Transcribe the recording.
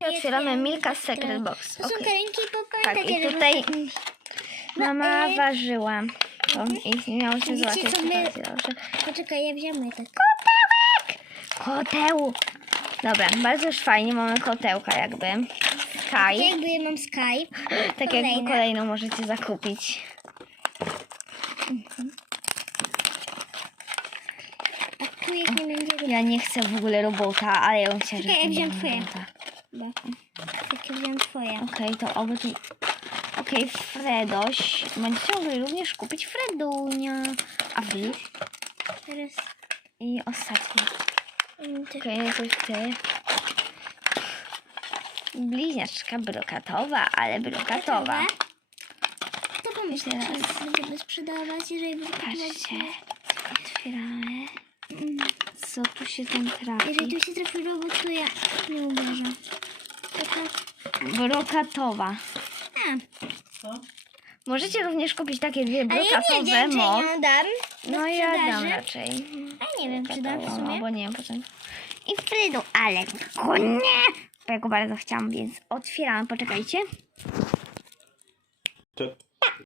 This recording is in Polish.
I otwieramy Milka Secret Box. To są karenki popcorn, Tak, i tutaj mama e, ważyła. To i miało się co my-. Poczekaj, ja wziąłem tak. Koteł! Dobra, bardzo już fajnie, mamy kotełka jakby. Sky. Jakby mam Skype. Tak jakby kolejną możecie zakupić. A tu jak nie będzie Ja nie chcę w ogóle robota, ale ja bym chciała, Czekaj, ja wziąłem twoje. robota. Takie wziąłem twoje. Okej, to oby tu... Okej, Fredoś. Będziecie mogli również kupić Fredunia. A wy? Teraz I ostatni. mm, te- Okej, coś ty. Bliźniaczka brokatowa, ale brokatowa. To pomyślę, Teraz. czy będziemy sprzedawać, jeżeli będziemy Patrzcie, otwieramy. Co tu się tam Jeżeli trafi? tu się trafi robot, to ja nie uważam. Brokatowa. A, Możecie również kupić takie dwie ale ja nie brokatowe wiem, czy mod. ją dam. do No ja dam sprzedaży. raczej. A nie wiem, czy dam w sumie. Bo nie wiem po czym. I Frydu, ale o nie! Bo ja go bardzo chciałam, więc otwieramy. Poczekajcie. To